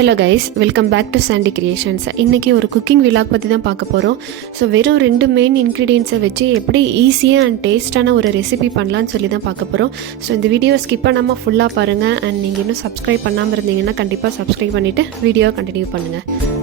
Hello guys, welcome back to Chandy creations. இன்றைக்கி ஒரு cooking vlog பற்றி தான் பார்க்க போகிறோம். ஸோ வெறும் 2 மெயின் இன்க்ரீடியன்ஸை வச்சு எப்படி ஈஸியாக அண்ட் டேஸ்ட்டான ஒரு ரெசிபி பண்ணலான்னு சொல்லி தான் பார்க்க போகிறோம். ஸோ இந்த வீடியோவை ஸ்கிப் பண்ணாமல் ஃபுல்லாக பாருங்கள். அண்ட் நீங்கள் இன்னும் சப்ஸ்கிரைப் பண்ணாமல் இருந்தீங்கன்னா கண்டிப்பாக சப்ஸ்கிரைப் பண்ணிவிட்டு வீடியோவை கண்டினியூ பண்ணுங்கள்.